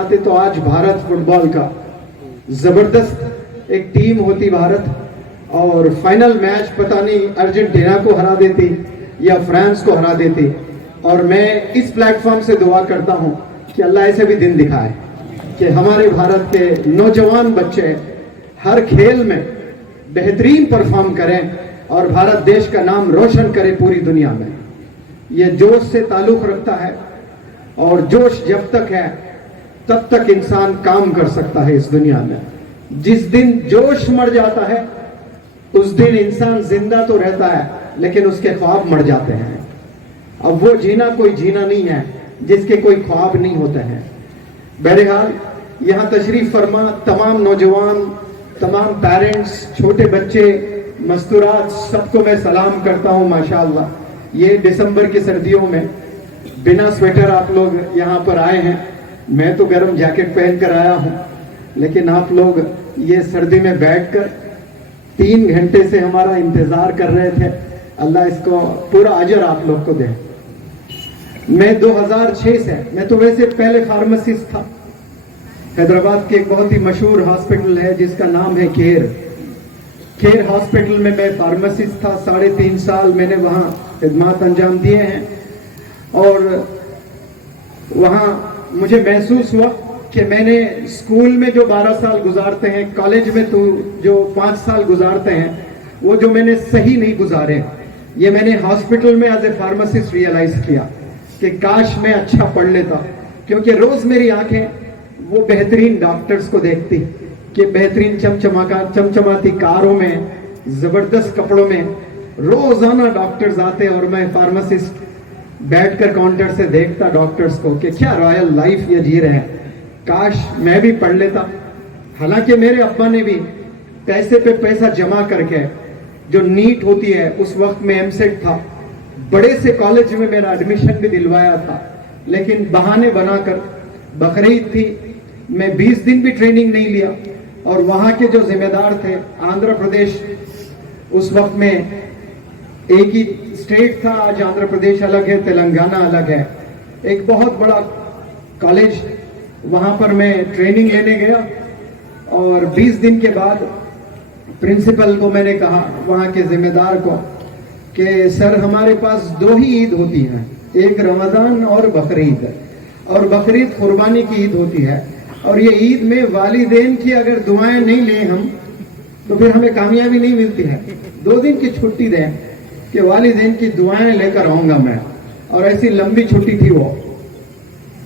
आते तो आज भारत फुटबॉल का जबरदस्त एक टीम होती भारत, और फाइनल मैच पता नहीं अर्जेंटीना को हरा देती या फ्रांस को हरा देती। और मैं इस प्लेटफॉर्म से दुआ करता हूं कि अल्लाह ऐसे भी दिन दिखाए कि हमारे भारत के नौजवान बच्चे हर खेल में बेहतरीन परफॉर्म करें और भारत देश का नाम रोशन करे पूरी दुनिया में। ये जोश से ताल्लुक रखता है, और जोश जब तक है तब तक इंसान काम कर सकता है इस दुनिया में। जिस दिन जोश मर जाता है उस दिन इंसान जिंदा तो रहता है लेकिन उसके ख्वाब मर जाते हैं। अब वो जीना कोई जीना नहीं है जिसके कोई ख्वाब नहीं होते हैं। बहरहाल यहाँ तशरीफ फरमा तमाम नौजवान, तमाम पेरेंट्स, छोटे बच्चे, मस्तूरात, सबको मैं सलाम करता हूँ। माशाअल्लाह ये दिसंबर की सर्दियों में बिना स्वेटर आप लोग यहाँ पर आए हैं। मैं तो गर्म जैकेट पहन कर आया हूँ, लेकिन आप लोग ये सर्दी में बैठकर 3 घंटे से हमारा इंतजार कर रहे थे। अल्लाह इसको पूरा अजर आप लोग को दे। मैं 2006 से, मैं तो वैसे पहले फार्मासिस्ट था। हैदराबाद के एक बहुत ही मशहूर हॉस्पिटल है जिसका नाम है केयर हॉस्पिटल में मैं फार्मासिस्ट था। 3.5 साल मैंने वहाँ खिदमत अंजाम दिए हैं, और वहाँ मुझे महसूस हुआ कि मैंने स्कूल में जो 12 साल गुजारते हैं, कॉलेज में तो जो 5 साल गुजारते हैं, वो जो मैंने सही नहीं गुजारे, ये मैंने हॉस्पिटल में एज ए फार्मासिस्ट रियलाइज किया कि काश मैं अच्छा पढ़ लेता। क्योंकि रोज मेरी आंखें वो बेहतरीन डॉक्टर्स को देखती कि बेहतरीन चमचमाती कारों में, जबरदस्त कपड़ों में रोजाना डॉक्टर्स आते, और मैं फार्मासिस्ट बैठकर काउंटर से देखता डॉक्टर्स को कि क्या रॉयल लाइफ ये जी रहे हैं, काश मैं भी पढ़ लेता। हालांकि मेरे अब्बा ने भी पैसे पे पैसा जमा करके, जो नीट होती है उस वक्त में एमसेट था, बड़े से कॉलेज में मेरा एडमिशन भी दिलवाया था, लेकिन बहाने बनाकर, बकरीद थी, मैं 20 दिन भी ट्रेनिंग नहीं लिया। और वहां के जो जिम्मेदार थे, आंध्र प्रदेश उस वक्त में एक ही स्टेट था, आज आंध्र प्रदेश अलग है, तेलंगाना अलग है, एक बहुत बड़ा कॉलेज, वहां पर मैं ट्रेनिंग लेने गया। और 20 दिन के बाद प्रिंसिपल को मैंने कहा, वहां के जिम्मेदार को, कि सर हमारे पास 2 ही ईद होती हैं, एक रमजान और बकरीद, और बकरीद कुर्बानी की ईद होती है, और ये ईद में वालिदैन की अगर दुआएं नहीं लें हम तो फिर हमें कामयाबी नहीं मिलती है। 2 दिन की छुट्टी दें कि वालिदैन की दुआएं लेकर आऊंगा मैं। और ऐसी लंबी छुट्टी थी वो,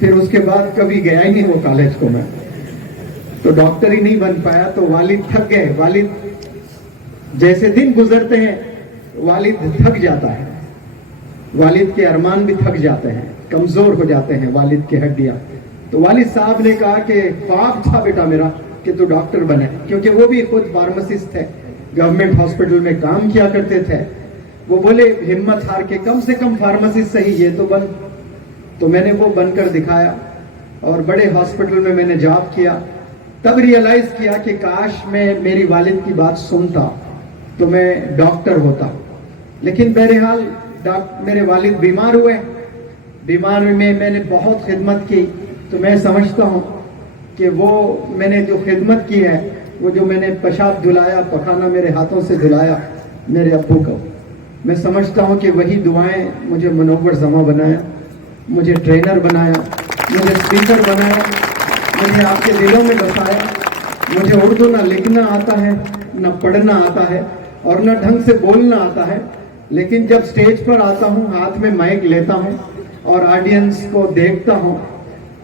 फिर उसके बाद कभी गया ही नहीं वो कॉलेज को मैं, तो डॉक्टर ही नहीं बन पाया। तो वालिद थक गए। वालिद जैसे दिन गुजरते हैं वालिद थक जाता है, वालिद के अरमान भी थक जाते हैं, कमजोर हो जाते हैं वालिद की हड्डियां। तो वालिद साहब ने कहा कि ख्वाब था बेटा मेरा कि तू डॉक्टर बने, क्योंकि वो भी खुद फार्मासिस्ट थे, गवर्नमेंट हॉस्पिटल में काम किया करते थे। वो बोले हिम्मत हार के कम से कम फार्मासिस्ट सही ये तो बन। तो मैंने वो बनकर दिखाया, और बड़े हॉस्पिटल में मैंने जॉब किया। तब रियलाइज किया कि काश मैं मेरी वालिद की बात सुनता तो मैं डॉक्टर होता। लेकिन बहरहाल मेरे वालिद बीमार हुए। बीमार में मैंने बहुत खिदमत की, तो मैं समझता हूँ कि वो मैंने जो खिदमत की है, वो जो मैंने पेशाब धुलाया, पखाना मेरे हाथों से धुलाया मेरे अब्बू को, मैं समझता हूँ कि वही दुआएं मुझे मनोवर जमा बनाया, मुझे ट्रेनर बनाया, मुझे स्पीकर बनाया, मुझे आपके दिलों में बसाया। मुझे उर्दू ना लिखना आता है, ना पढ़ना आता है, और ना ढंग से बोलना आता है, लेकिन जब स्टेज पर आता हूँ, हाथ में माइक लेता हूँ और ऑडियंस को देखता हूँ,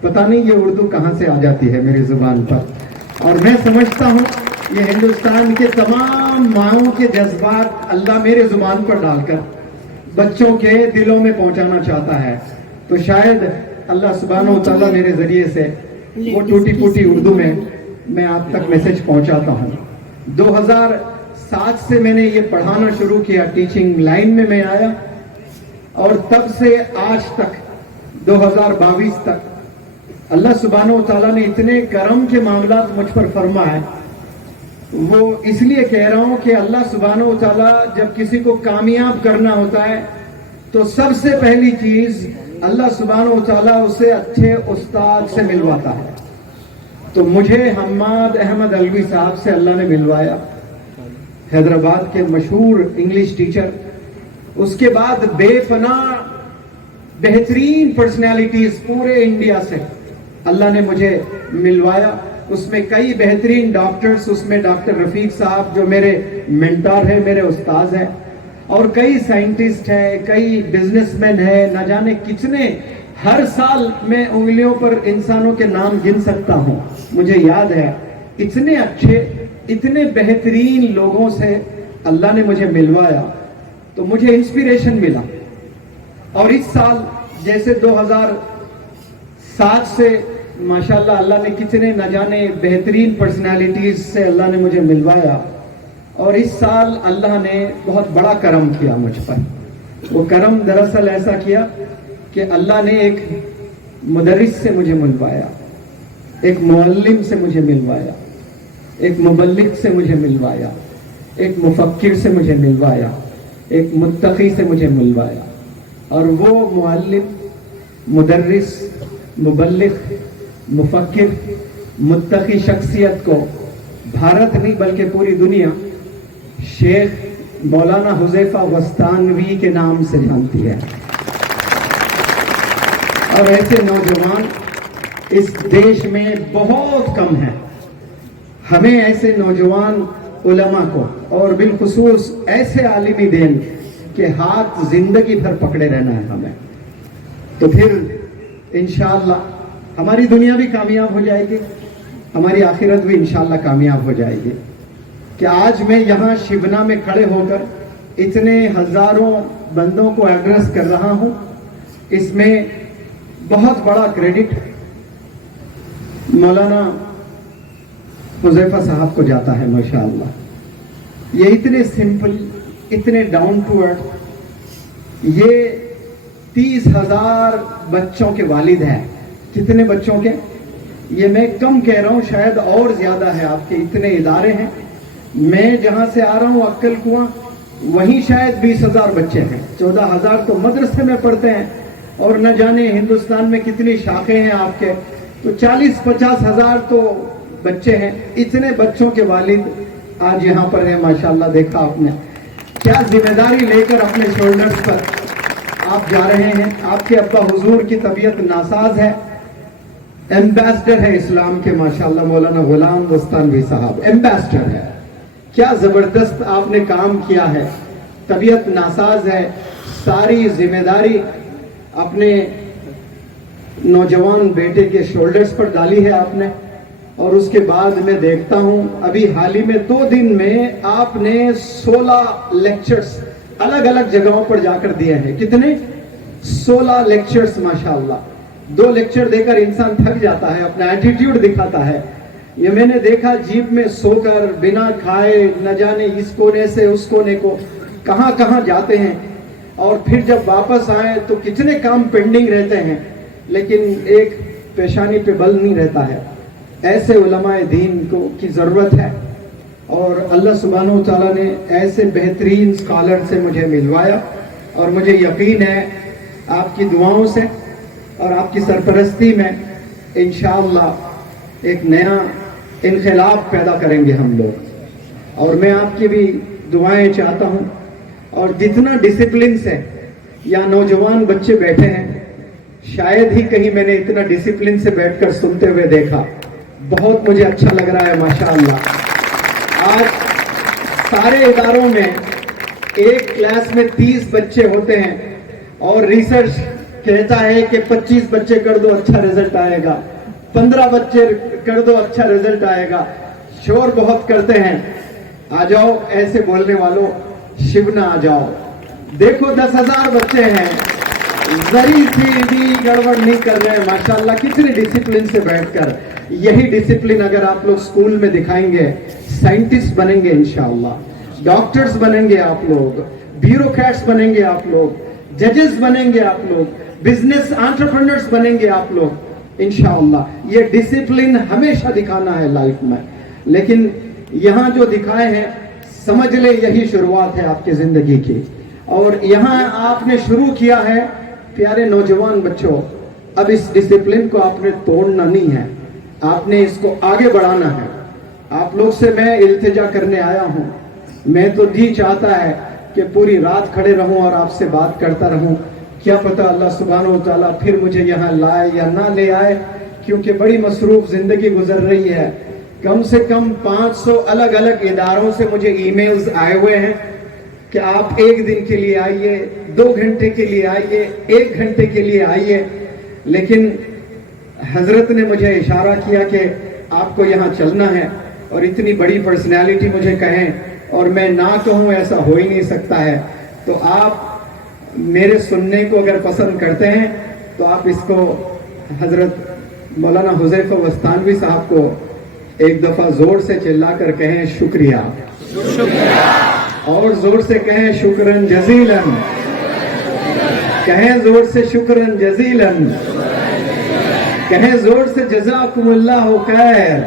पता नहीं ये उर्दू कहाँ से आ जाती है मेरी जुबान पर। और मैं समझता हूँ ये हिंदुस्तान के तमाम माओं के जज्बात अल्लाह मेरे जुबान पर डालकर बच्चों के दिलों में पहुंचाना चाहता है। तो शायद अल्लाह सुब्हानहू व तआला मेरे जरिए से वो टूटी फूटी उर्दू में मैं आप तक मैसेज पहुंचाता हूँ। 2007 से मैंने ये पढ़ाना शुरू किया, टीचिंग लाइन में मैं आया, और तब से आज तक 2022 तक अल्लाह सुब्हानहू व तआला ने इतने करम के मामलात मुझ पर फरमाए। वो इसलिए कह रहा हूं कि अल्लाह सुब्हानहू व तआला जब किसी को कामयाब करना होता है तो सबसे पहली चीज अल्लाह सुब्हानहू व तआला उसे अच्छे उस्ताद से मिलवाता है। تو مجھے حماد احمد الوی صاحب سے اللہ نے ملوایا، حیدرآباد کے مشہور انگلش ٹیچر. اس کے بعد بے پناہ بہترین پرسنالٹیز پورے انڈیا سے اللہ نے مجھے ملوایا. اس میں کئی بہترین ڈاکٹرز، اس میں ڈاکٹر رفیق صاحب جو میرے مینٹار ہیں، میرے استاذ ہیں، اور کئی سائنٹسٹ ہیں، کئی بزنس مین ہیں، نہ جانے کتنے. ہر سال میں انگلیوں پر انسانوں کے نام گن سکتا ہوں. مجھے یاد ہے اتنے اچھے، اتنے بہترین لوگوں سے اللہ نے مجھے ملوایا تو مجھے انسپریشن ملا. اور اس سال جیسے 2007 سے ماشاءاللہ اللہ نے کتنے نہ جانے بہترین پرسنالٹیز سے اللہ نے مجھے ملوایا. اور اس سال اللہ نے بہت بڑا کرم کیا مجھ پر. وہ کرم دراصل ایسا کیا کہ اللہ نے ایک مدرس سے مجھے ملوایا، ایک معلم سے مجھے ملوایا، ایک مبلغ سے مجھے ملوایا، ایک مفکر سے مجھے ملوایا، ایک متقی سے مجھے ملوایا. اور وہ معلم، مدرس، مبلغ، مفکر، متقی شخصیت کو بھارت نہیں بلکہ پوری دنیا شیخ مولانا حذیفہ وستانوی کے نام سے جانتی ہے. اور ایسے نوجوان اس دیش میں بہت کم ہیں. ہمیں ایسے نوجوان علماء کو اور بالخصوص ایسے عالمی دین کہ ہاتھ زندگی بھر پکڑے رہنا ہے ہمیں. تو پھر انشاءاللہ ہماری دنیا بھی کامیاب ہو جائے گی، ہماری آخرت بھی انشاءاللہ کامیاب ہو جائے گی. کہ آج میں یہاں شبنا میں کھڑے ہو کر اتنے ہزاروں بندوں کو ایڈریس کر رہا ہوں، اس میں بہت بڑا کریڈٹ مولانا حذیفہ صاحب کو جاتا ہے. ماشاءاللہ یہ اتنے سمپل، اتنے ڈاؤن ٹو ارتھ، یہ 30,000 بچوں کے والد ہیں. کتنے بچوں کے؟ یہ میں کم کہہ رہا ہوں، شاید اور زیادہ ہے. آپ کے اتنے ادارے ہیں. میں جہاں سے آ رہا ہوں عقل کنواں، وہیں شاید 20,000 بچے ہیں. 14,000 تو مدرسے میں پڑھتے ہیں، اور نہ جانے ہندوستان میں کتنی شاخیں ہیں آپ کے. تو 40-50 ہزار تو بچے ہیں. اتنے بچوں کے والد آج یہاں پر ہیں. ماشاءاللہ دیکھا آپ نے کیا ذمہ داری لے کر اپنے شولڈرز پر آپ جا رہے ہیں. آپ کے ابا حضور کی طبیعت ناساز ہے، ایمبیسڈر ہے اسلام کے ماشاءاللہ مولانا غلام وستانوی صاحب ایمبیسڈر ہے. کیا زبردست آپ نے کام کیا ہے. طبیعت ناساز ہے، ساری ذمہ داری اپنے نوجوان بیٹے کے شولڈرز پر ڈالی ہے آپ نے. اور اس کے بعد میں دیکھتا ہوں ابھی حال ہی میں 2 دن میں آپ نے 16 لیکچرز الگ الگ جگہوں پر جا کر دیے ہیں. کتنے؟ 16 لیکچرز ماشاءاللہ. 2 لیکچر دے کر انسان تھک جاتا ہے، اپنا ایٹیٹیوڈ دکھاتا ہے. یہ میں نے دیکھا جیپ میں سو کر بنا کھائے نہ جانے اس کونے سے اس کونے کو کہاں کہاں جاتے ہیں، اور پھر جب واپس آئیں تو کتنے کام پینڈنگ رہتے ہیں، لیکن ایک پیشانی پہ بل نہیں رہتا ہے. ایسے علماء دین کو کی ضرورت ہے. اور اللہ سبحانہ و تعالیٰ نے ایسے بہترین اسکالر سے مجھے ملوایا. اور مجھے یقین ہے آپ کی دعاؤں سے اور آپ کی سرپرستی میں انشاءاللہ ایک نیا انقلاب پیدا کریں گے ہم لوگ. اور میں آپ کی بھی دعائیں چاہتا ہوں. اور جتنا ڈسپلن سے یا نوجوان بچے بیٹھے ہیں، شاید ہی کہیں میں نے اتنا ڈسپلن سے بیٹھ کر سنتے ہوئے دیکھا. بہت مجھے اچھا لگ رہا ہے ماشاءاللہ. آج سارے اداروں میں ایک کلاس میں 30 بچے ہوتے ہیں، اور ریسرچ کہتا ہے کہ 25 بچے کر دو اچھا رزلٹ آئے گا، 15 بچے کر دو اچھا رزلٹ آئے گا. شور بہت کرتے ہیں. آ جاؤ ایسے بولنے والوں، شبنا آ جاؤ. دیکھو 10,000 بچے ہیں، ذری سی بھی گڑبڑ نہیں کر رہے ہیں ماشاءاللہ. کتنے ڈسپلن سے بیٹھ کر. یہی ڈسپلن اگر آپ لوگ سکول میں دکھائیں گے، سائنٹسٹ بنیں گے انشاءاللہ، ڈاکٹرز بنیں گے آپ لوگ، بیوروکریٹس بنیں گے آپ لوگ، ججز بنیں گے آپ لوگ، بزنس انٹرپرینرز بنیں گے آپ لوگ انشاءاللہ. یہ ڈسپلن ہمیشہ دکھانا ہے لائف میں. لیکن یہاں جو دکھائے ہیں سمجھ لے یہی شروعات ہے آپ کی زندگی کی. اور یہاں آپ نے شروع کیا ہے پیارے نوجوان بچوں. اب اس ڈسپلن کو آپ نے توڑنا نہیں ہے. آپ نے اس کو آگے بڑھانا ہے. آپ لوگ سے میں التجا کرنے آیا ہوں. میں تو جی چاہتا ہے کہ پوری رات کھڑے رہوں اور آپ سے بات کرتا رہوں. کیا پتہ اللہ سبحانہ و تعالیٰ پھر مجھے یہاں لائے یا نہ لے آئے، کیونکہ بڑی مصروف زندگی گزر رہی ہے. کم سے کم 500 الگ الگ اداروں سے مجھے ای میلز آئے ہوئے ہیں کہ آپ 1 دن کے لیے آئیے، 2 گھنٹے کے لیے آئیے، 1 گھنٹے کے لیے آئیے. لیکن حضرت نے مجھے اشارہ کیا کہ آپ کو یہاں چلنا ہے، اور اتنی بڑی پرسنالٹی مجھے کہیں اور میں نہ کہوں، ایسا ہو ہی نہیں سکتا ہے. تو آپ میرے سننے کو اگر پسند کرتے ہیں تو آپ اس کو حضرت مولانا حذیفہ وستانوی صاحب کو ایک دفعہ زور سے چلا کر کہیں شکریہ، اور زور سے کہیں شکرن جزیلاً، کہیں زور سے شکرن جزیلاً، کہیں زور سے جزاکم اللہ خیر.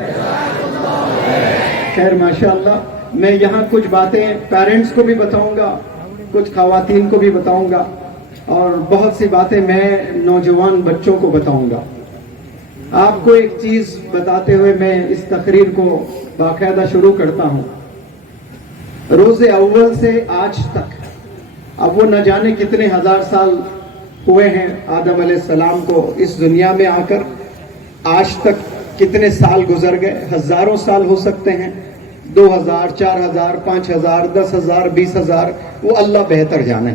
خیر ماشاءاللہ. میں یہاں کچھ باتیں پیرنٹس کو بھی بتاؤں گا، کچھ خواتین کو بھی بتاؤں گا، اور بہت سی باتیں میں نوجوان بچوں کو بتاؤں گا. آپ کو ایک چیز بتاتے ہوئے میں اس تقریر کو باقاعدہ شروع کرتا ہوں. روز اول سے آج تک، اب وہ نہ جانے کتنے ہزار سال ہوئے ہیں آدم علیہ السلام کو اس دنیا میں آ کر، آج تک کتنے سال گزر گئے، ہزاروں سال ہو سکتے ہیں، 2000 4000 5000 10,000 20,000، وہ اللہ بہتر جانے.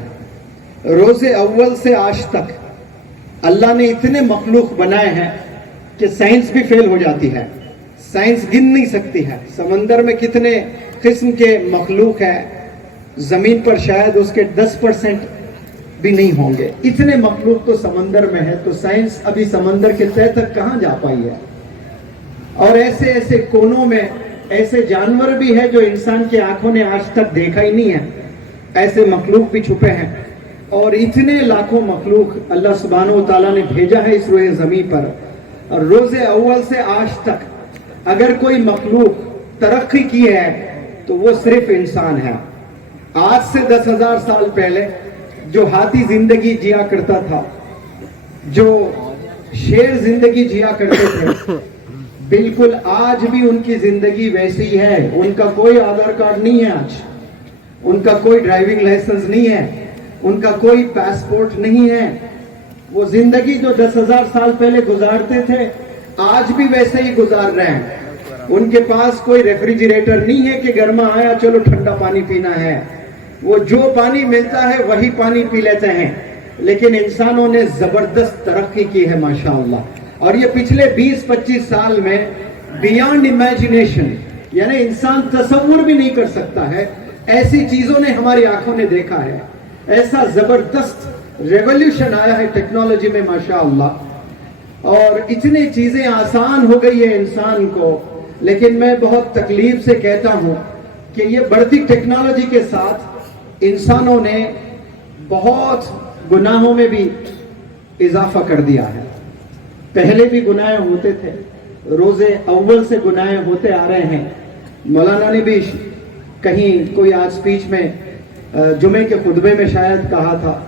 روز اول سے آج تک اللہ نے اتنے مخلوق بنائے ہیں کہ سائنس بھی فیل ہو جاتی ہے، سائنس گن نہیں سکتی ہے. سمندر میں کتنے قسم کے مخلوق ہیں، زمین پر شاید اس کے 10% بھی نہیں ہوں گے. اتنے مخلوق تو سمندر میں ہے، تو سائنس ابھی سمندر کے تہہ تک کہاں جا پائی ہے. اور ایسے ایسے کونوں میں ایسے جانور بھی ہے جو انسان کی آنکھوں نے آج تک دیکھا ہی نہیں ہے، ایسے مخلوق بھی چھپے ہیں. اور اتنے لاکھوں مخلوق اللہ سبحانہ و تعالیٰ نے بھیجا ہے اس روئے زمین پر. اور روز اول سے آج تک اگر کوئی مخلوق ترقی کی ہے تو وہ صرف انسان ہے. آج سے 10,000 سال پہلے جو ہاتھی زندگی جیا کرتا تھا، جو شیر زندگی جیا کرتے تھے، بالکل آج بھی ان کی زندگی ویسی ہی ہے. ان کا کوئی آدھار کارڈ نہیں ہے، آج ان کا کوئی ڈرائیونگ لائسنس نہیں ہے، ان کا کوئی پاسپورٹ نہیں ہے. وہ زندگی جو 10,000 سال پہلے گزارتے تھے آج بھی ویسے ہی گزار رہے ہیں. ان کے پاس کوئی ریفریجریٹر نہیں ہے کہ گرما آیا چلو ٹھنڈا پانی پینا ہے. وہ جو پانی ملتا ہے وہی پانی پی لیتے ہیں. لیکن انسانوں نے زبردست ترقی کی ہے ماشاءاللہ. اور یہ پچھلے 20-25 سال میں بیانڈ امیجنیشن، یعنی انسان تصور بھی نہیں کر سکتا ہے، ایسی چیزوں نے ہماری آنکھوں نے دیکھا ہے. ایسا زبردست ریولوشن آیا ہے ٹیکنالوجی میں ماشاءاللہ. اور اتنی چیزیں آسان ہو گئی ہے انسان کو. لیکن میں بہت تکلیف سے کہتا ہوں کہ یہ بڑھتی ٹیکنالوجی کے ساتھ انسانوں نے بہت گناہوں میں بھی اضافہ کر دیا ہے. پہلے بھی گناہ ہوتے تھے، روز اول سے گناہ ہوتے آ رہے ہیں. مولانا نے بھی کہیں کوئی آج سپیچ میں جمعے کے خطبے میں شاید کہا تھا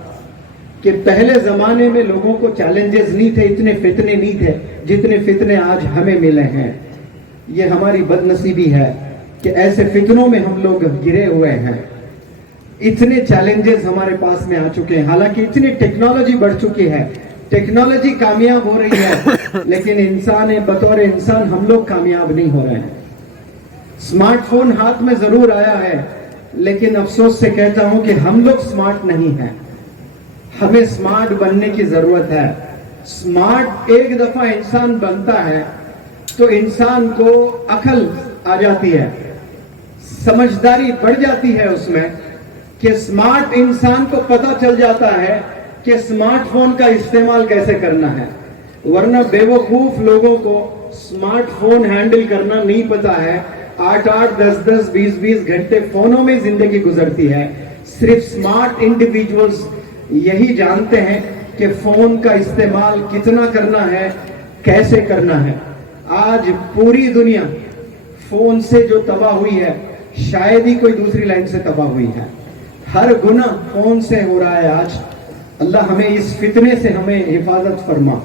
کہ پہلے زمانے میں لوگوں کو چیلنجز نہیں تھے، اتنے فتنے نہیں تھے جتنے فتنے آج ہمیں ملے ہیں. یہ ہماری بد نصیبی ہے کہ ایسے فتنوں میں ہم لوگ گرے ہوئے ہیں. اتنے چیلنجز ہمارے پاس میں آ چکے ہیں، حالانکہ اتنی ٹیکنالوجی بڑھ چکی ہے، ٹیکنالوجی کامیاب ہو رہی ہے، لیکن انسان بطور انسان ہم لوگ کامیاب نہیں ہو رہے ہیں. سمارٹ فون ہاتھ میں ضرور آیا ہے، لیکن افسوس سے کہتا ہوں کہ ہم لوگ سمارٹ نہیں ہیں. ہمیں سمارٹ بننے کی ضرورت ہے. سمارٹ ایک دفعہ انسان بنتا ہے تو انسان کو عقل آ جاتی ہے، سمجھداری بڑھ جاتی ہے اس میں، کہ سمارٹ انسان کو پتہ چل جاتا ہے کہ سمارٹ فون کا استعمال کیسے کرنا ہے. ورنہ بے وقوف لوگوں کو سمارٹ فون ہینڈل کرنا نہیں پتا ہے. 8-8 10-10 20-20 گھنٹے فونوں میں زندگی گزرتی ہے. صرف سمارٹ انڈیویجولز یہی جانتے ہیں کہ فون کا استعمال کتنا کرنا ہے، کیسے کرنا ہے. آج پوری دنیا فون سے جو تباہ ہوئی ہے شاید ہی کوئی دوسری لائن سے تباہ ہوئی ہے. ہر گناہ فون سے ہو رہا ہے آج. اللہ ہمیں اس فتنے سے ہمیں حفاظت فرما.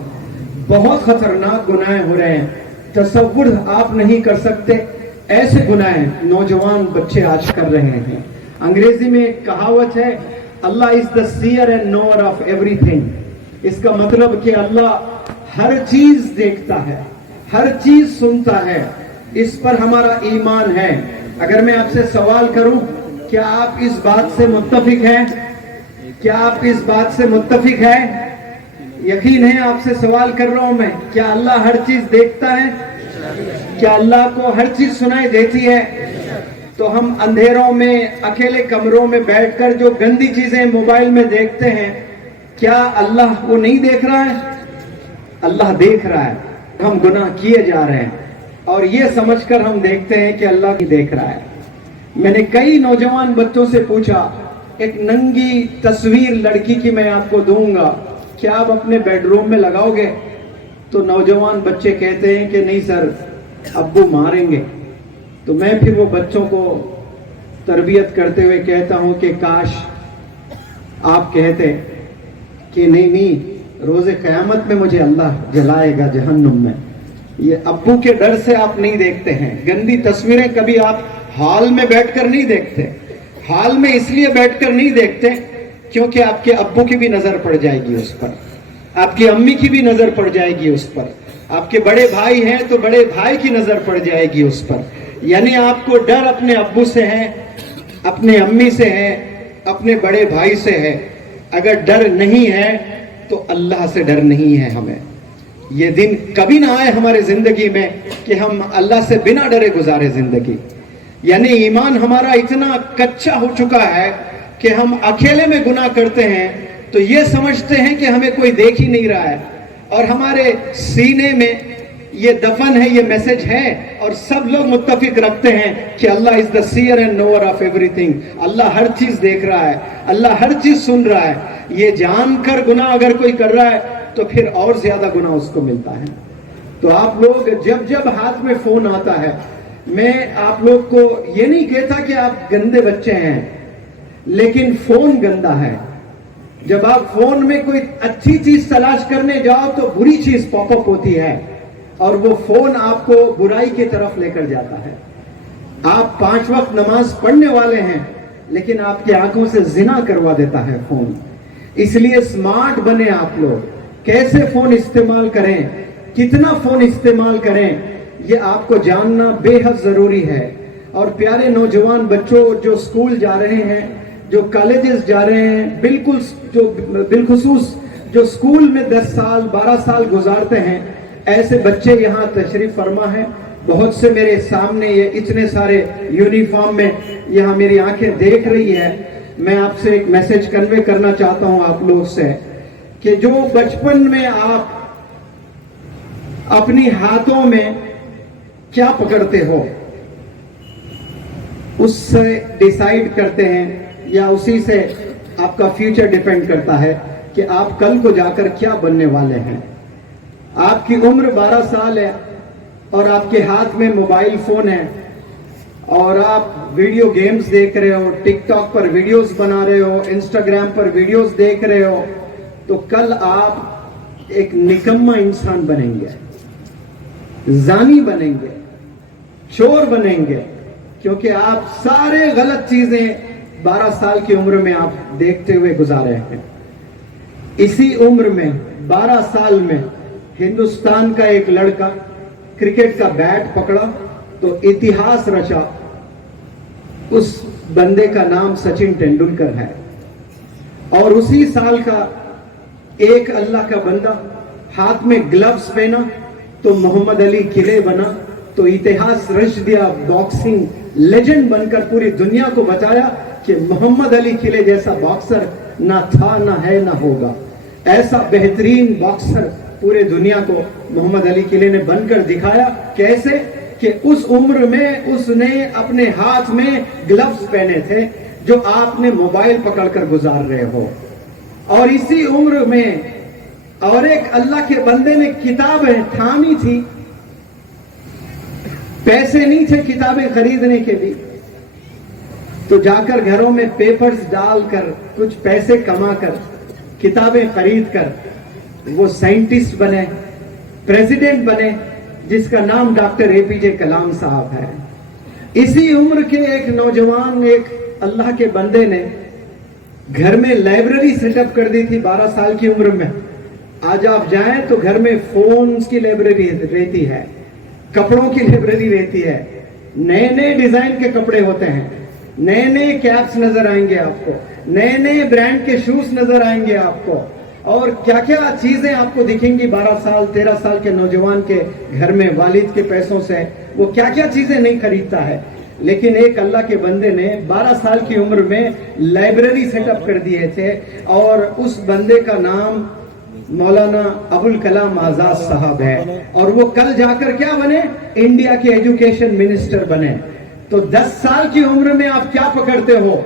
بہت خطرناک گناہ ہو رہے ہیں. तसव्वुर आप नहीं कर सकते ऐसे गुनाह नौजवान बच्चे आज कर रहे हैं। अंग्रेजी में एक कहावत है, Allah is the seer and knower of everything. इसका मतलब कि अल्लाह हर चीज देखता है, हर चीज सुनता है। इस पर हमारा ईमान है। अगर मैं आपसे सवाल करूं, क्या आप इस बात से मुत्तफिक हैं? क्या आप इस बात से मुत्तफिक हैं? यकीन है आपसे सवाल कर रहा हूं मैं, क्या अल्लाह हर चीज देखता है? क्या अल्लाह को हर चीज सुनाई देती है? तो हम अंधेरों में, अकेले कमरों में बैठकर जो गंदी चीजें मोबाइल में देखते हैं, क्या अल्लाह वो नहीं देख रहा है? अल्लाह देख रहा है। हम गुनाह किए जा रहे हैं और ये समझकर हम देखते हैं कि अल्लाह ही देख रहा है। मैंने कई नौजवान बच्चों से पूछा, एक नंगी तस्वीर लड़की की मैं आपको दूंगा, क्या आप अपने बेडरूम में लगाओगे? तो नौजवान बच्चे कहते हैं कि नहीं सर, अब्बू मारेंगे। तो मैं फिर वो बच्चों को तरबियत करते हुए कहता हूं कि काश आप कहते कि नहीं, रोजे क़यामत में मुझे अल्लाह जलाएगा जहन्नुम में। ये अब्बू के डर से आप नहीं देखते हैं। गंदी तस्वीरें कभी आप हॉल में बैठकर नहीं देखते। हॉल में इसलिए बैठकर नहीं देखते क्योंकि आपके अब्बू की भी नजर पड़ जाएगी उस पर, आपकी अम्मी की भी नजर पड़ जाएगी उस पर, आपके बड़े भाई हैं तो बड़े भाई की नजर पड़ जाएगी उस पर। यानी आपको डर अपने अब्बू से है, अपने अम्मी से है, अपने बड़े भाई से है। अगर डर नहीं है तो अल्लाह से डर नहीं है हमें। ये दिन कभी ना आए हमारे जिंदगी में कि हम अल्लाह से बिना डरे गुजारे जिंदगी। यानी ईमान हमारा इतना कच्चा हो चुका है कि हम अकेले में गुनाह करते हैं तो ये समझते हैं कि हमें कोई देख ही नहीं रहा है, और हमारे सीने में ये दफन है, ये मैसेज है, और सब लोग मुत्तफिक रखते हैं कि Allah is the seer and knower of everything. Allah हर चीज देख रहा है, अल्लाह हर चीज सुन रहा है। ये जानकर गुनाह अगर कोई कर रहा है तो फिर और ज्यादा गुनाह उसको मिलता है। तो आप लोग जब जब हाथ में फोन आता है, मैं आप लोग को ये नहीं कहता कि आप गंदे बच्चे हैं, लेकिन फोन गंदा है। जब आप फोन में कोई अच्छी चीज तलाश करने जाओ तो बुरी चीज पॉपअप होती है और वो फोन आपको बुराई की तरफ लेकर जाता है। आप 5 वक्त नमाज पढ़ने वाले हैं लेकिन आपकी आंखों से जिना करवा देता है फोन। इसलिए स्मार्ट बने आप लोग, कैसे फोन इस्तेमाल करें, कितना फोन इस्तेमाल करें, ये आपको जानना बेहद जरूरी है। और प्यारे नौजवान बच्चों जो स्कूल जा रहे हैं, जो कॉलेजेस जा रहे हैं, बिलखुसूस जो स्कूल में 10 साल 12 साल गुजारते हैं, ऐसे बच्चे यहाँ तशरीफ फरमा है। बहुत से मेरे सामने ये इतने सारे यूनिफॉर्म में यहाँ मेरी आंखें देख रही है। मैं आपसे एक मैसेज कन्वे करना चाहता हूँ आप लोग से कि जो बचपन में आप अपनी हाथों में क्या पकड़ते हो उससे डिसाइड करते हैं, या उसी से आपका फ्यूचर डिपेंड करता है कि आप कल को जाकर क्या बनने वाले हैं। आपकी उम्र 12 साल है और आपके हाथ में मोबाइल फोन है और आप वीडियो गेम्स देख रहे हो, टिकटॉक पर वीडियोस बना रहे हो, इंस्टाग्राम पर वीडियोस देख रहे हो, तो कल आप एक निकम्मा इंसान बनेंगे, जानी बनेंगे, चोर बनेंगे, क्योंकि आप सारे गलत चीजें 12 साल की उम्र में आप देखते हुए गुजारे हैं। इसी उम्र में 12 साल में हिंदुस्तान का एक लड़का क्रिकेट का बैट पकड़ा तो इतिहास रचा। उस बंदे का नाम सचिन तेंदुलकर है। और उसी साल का एक अल्लाह का बंदा हाथ में ग्लव्स पहना तो मोहम्मद अली किले बना, तो इतिहास रच दिया, बॉक्सिंग लेजेंड बनकर पूरी दुनिया को बताया कि मोहम्मद अली किले जैसा बॉक्सर ना था, ना है, ना होगा। ऐसा बेहतरीन बॉक्सर पूरे दुनिया को मोहम्मद अली किले ने बनकर दिखाया। कैसे कि उस उम्र में उसने अपने हाथ में ग्लव्स पहने थे जो आपने मोबाइल पकड़कर गुजार रहे हो। और इसी उम्र में और एक अल्लाह के बंदे ने किताबें थामी थी, पैसे नहीं थे किताबें खरीदने के भी, तो जाकर घरों में पेपर्स डालकर कुछ पैसे कमाकर किताबें खरीद कर वो साइंटिस्ट बने, प्रेसिडेंट बने, जिसका नाम डॉक्टर APJ कलाम साहब है। इसी उम्र के एक नौजवान, एक अल्लाह के बंदे ने घर में लाइब्रेरी सेटअप कर दी थी 12 साल की उम्र में। आज आप जाएं तो घर में फोन्स की लाइब्रेरी रहती है, कपड़ों की लाइब्रेरी रहती है, नए नए डिजाइन के कपड़े होते हैं, नए नए कैप्स नजर आएंगे आपको, नए नए ब्रांड के शूज नजर आएंगे आपको, और क्या क्या चीजें आपको दिखेंगी 12 साल 13 साल के नौजवान के घर में वालिद के पैसों से वो क्या क्या चीजें नहीं खरीदता है। लेकिन एक अल्लाह के बंदे ने 12 साल की उम्र में लाइब्रेरी सेटअप कर दिए थे, और उस बंदे का नाम मौलाना अबुल कलाम आजाद साहब है। और वो कल जाकर क्या बने, इंडिया के एजुकेशन मिनिस्टर बने। तो 10 साल की उम्र में आप क्या पकड़ते हो,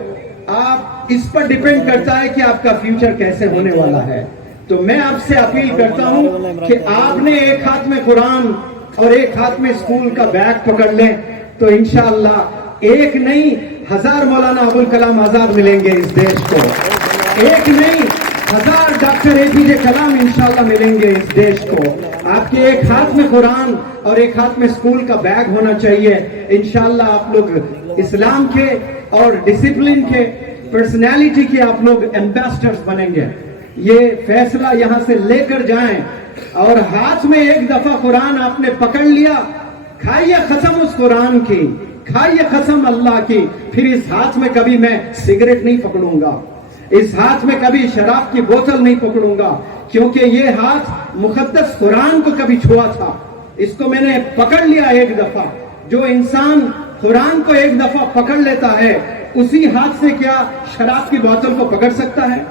आप इस पर डिपेंड करता है कि आपका फ्यूचर कैसे होने वाला है। तो मैं आपसे अपील करता हूं कि आपने एक हाथ में कुरान और एक हाथ में स्कूल का बैग पकड़ लें, तो इंशाअल्लाह एक नहीं 1000 मौलाना अबुल कलाम आजाद मिलेंगे इस देश को, एक नहीं 1000 डॉक्टर APJ कलाम इंशाअल्लाह मिलेंगे इस देश को। आपके एक हाथ में कुरान और एक हाथ में स्कूल का बैग होना चाहिए। इंशाअल्लाह आप लोग इस्लाम के और डिसिप्लिन के, पर्सनैलिटी के आप लोग एम्बेसडर्स बनेंगे। ये फैसला यहां से लेकर जाएं, और हाथ में एक दफा कुरान आपने पकड़ लिया, खाइए कसम उस कुरान की, खाइए कसम अल्लाह की, फिर इस हाथ में कभी मैं सिगरेट नहीं पकड़ूंगा, इस हाथ में कभी शराब की बोतल नहीं पकड़ूंगा, क्योंकि ये हाथ मुकद्दस कुरान को कभी छुआ था। इसको मैंने पकड़ लिया एक दफा। जो इंसान कुरान को एक दफा पकड़ लेता है, उसी हाथ से क्या शराब की बोतल को पकड़ सकता है,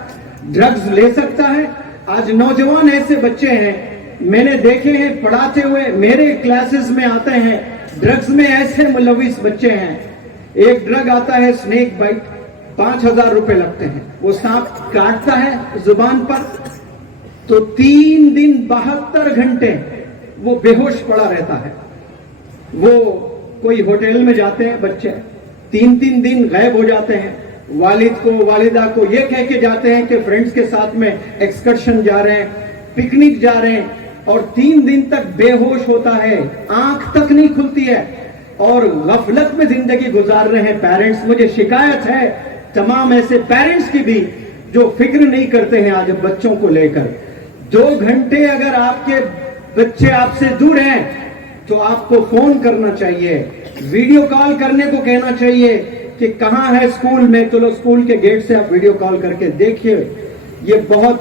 ड्रग्स ले सकता है। आज नौजवान ऐसे बच्चे हैं मैंने देखे हैं पढ़ाते हुए, मेरे क्लासेस में आते हैं, ड्रग्स में ऐसे मुलविस बच्चे हैं। एक ड्रग आता है स्नेक बाइट, 5000 रुपए लगते हैं। वो सांप काटता है जुबान पर, तो 3 दिन 72 घंटे वो बेहोश पड़ा रहता है। वो कोई होटल में जाते हैं बच्चे, 3-3 दिन गायब हो जाते हैं। वालिद को वालिदा को ये कह के जाते हैं कि फ्रेंड्स के साथ में एक्सकर्शन जा रहे हैं, पिकनिक जा रहे हैं, और 3 दिन तक बेहोश होता है, आंख तक नहीं खुलती है, और गफलत में जिंदगी गुजार रहे हैं पेरेंट्स। मुझे शिकायत है तमाम ऐसे पेरेंट्स की भी जो फिक्र नहीं करते हैं आज बच्चों को लेकर। 2 घंटे अगर आपके बच्चे आपसे दूर हैं तो आपको फोन करना चाहिए, वीडियो कॉल करने को कहना चाहिए कि कहां है स्कूल में, तो लो स्कूल के गेट से आप वीडियो कॉल करके देखिए। ये बहुत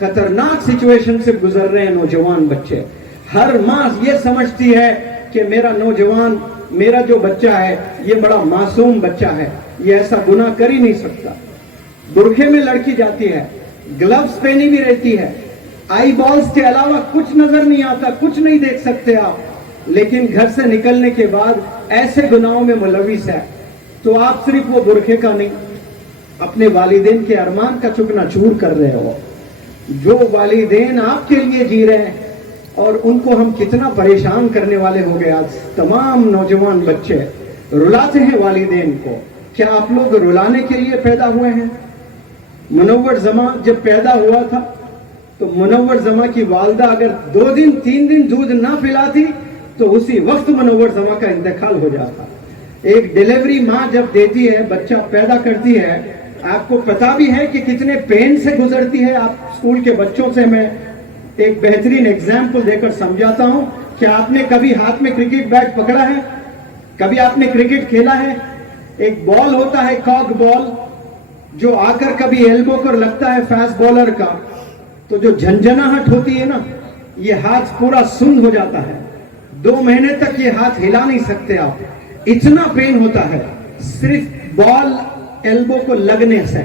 खतरनाक सिचुएशन से गुजर रहे हैं नौजवान बच्चे। हर माँ ये समझती है कि मेरा नौजवान, मेरा जो बच्चा है ये बड़ा मासूम बच्चा है, ये ऐसा गुनाह कर ही नहीं सकता। बुरखे में लड़की जाती है, ग्लव्स पहनी भी रहती है, आई बॉल्स के अलावा कुछ नजर नहीं आता, कुछ नहीं देख सकते आप, लेकिन घर से निकलने के बाद ऐसे गुनाहों में मुलविस है। तो आप सिर्फ वो बुरखे का नहीं, अपने वालिदैन के अरमान का चुकना चूर कर रहे हो। जो वालिदैन आपके लिए जी रहे हैं, और उनको हम कितना परेशान करने वाले हो गए। आज तमाम नौजवान बच्चे रुलाते हैं वालिदैन को। क्या आप लोग रुलाने के लिए पैदा हुए हैं? मुनव्वर जमा जब पैदा हुआ था तो मुनव्वर जमा की वालदा अगर 2 दिन 3 दिन दूध ना पिलाती तो उसी वक्त मुनव्वर जमा का इंतकाल हो जाता। एक डिलीवरी माँ जब देती है, बच्चा पैदा करती है, आपको पता भी है कि कितने पेन से गुजरती है। आप स्कूल के बच्चों से मैं एक बेहतरीन एग्जाम्पल देकर समझाता हूं। क्या आपने कभी हाथ में क्रिकेट बैट पकड़ा है? कभी आपने क्रिकेट खेला है? एक बॉल होता है कॉक बॉल, जो आकर कभी एल्बो पर लगता है फास्ट बॉलर का, तो जो झंझनाहट होती है ना, ये हाथ पूरा सुन्न हो जाता है। 2 महीने तक ये हाथ हिला नहीं सकते आप, इतना पेन होता है सिर्फ बॉल एल्बो को लगने से।